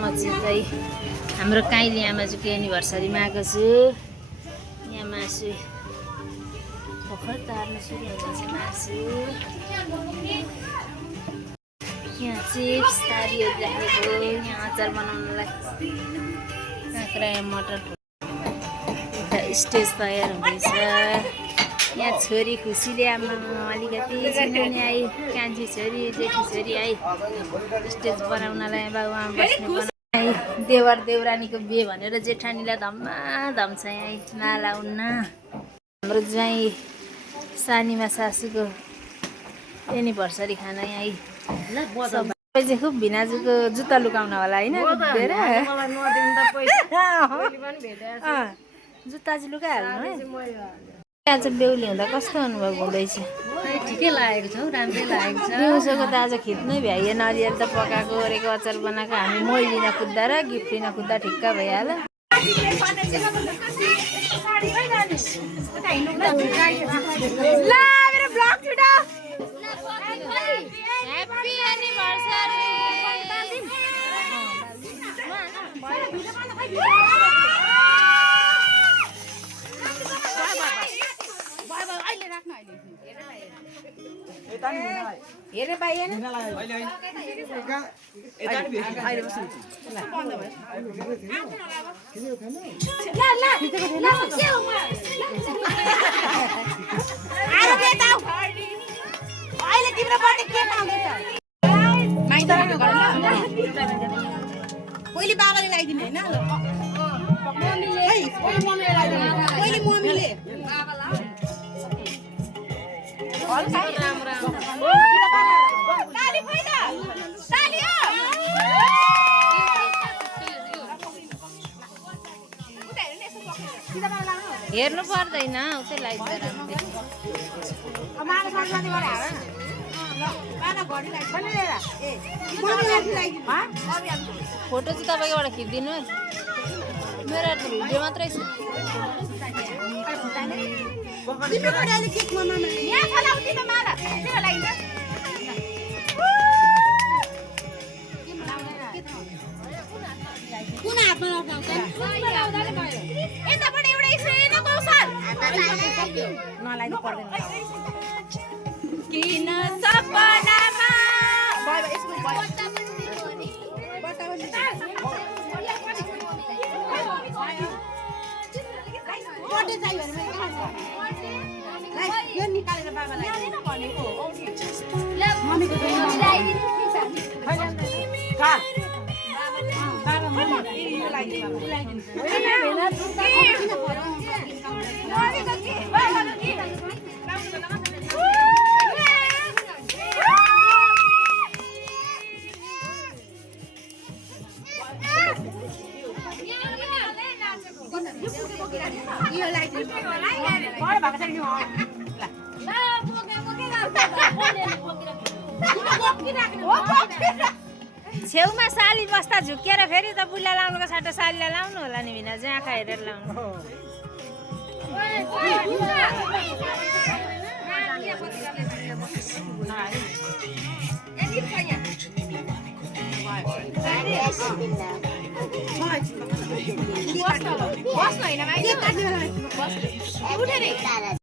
म चाहिँ हाम्रो काइली आमाजुको एनिभर्सरीमा आएको छु। यहाँ मासु भर्खर तार्नु सुरु हुँदैछ मासु। यहाँ चिप्स तारीहरू राखेको, यहाँ अचार बनाउनलाई काँक्रा मटर। स्टेज तयार हुँदैछ। यहाँ छोरी खुसीले आमा अलिकति चिनाउने आई, कान्छी छोरी जेठी छोरी आई स्टेज बनाउनलाई बाबुआमा बस्ने आई। देवर देउरानीको बिहे भनेर जेठानीलाई धम्माधम छ यहाँ नलाउन्न। हाम्रो ज्वाइँ सानीमा सासूको एनिभर्सरी खाना यहाँ चाहिँ खुब भिनाजुको जुत्ता लुकाउन होला होइन, जुत्ता चाहिँ लुकाइहाल्नु है। आज बेहुली हुँदा कस्तो अनुभव हुँदैछ? ठिकै लागेको छ, राम्रै लागेको छ। दिउँसोको त आज खिच्नै भ्याइयो, नरियल त पकाएको ओरेको अचार बनाएको। हामी मोही लिन कुद्दा र गिफ्ट लिन कुद्दा ठिक्क भइहाल्यो। Happy anniversary. हेरे भाइ हेर्नु पहिले बाबाले लगाइदिने होइन, पहिले मम्मीले हेर्नु पर्दैन उतै लगाइदिएर फोटो चाहिँ तपाईँकोबाट खिचिदिनु है, मेरो भिडियो मात्रै छ। कुन हातमा लगाउँछ? नलाग्नु पर्दैन। किन सपनामा यो निकालेर बाबालाई भनेको छेउमा साली बस्दा झुकेर फेरि त बुढा लाउनुको साटो सालीलाई लाउनु होला नि, भिना चाहिँ आँखा हेरेर लाउनु। बस्नु होइन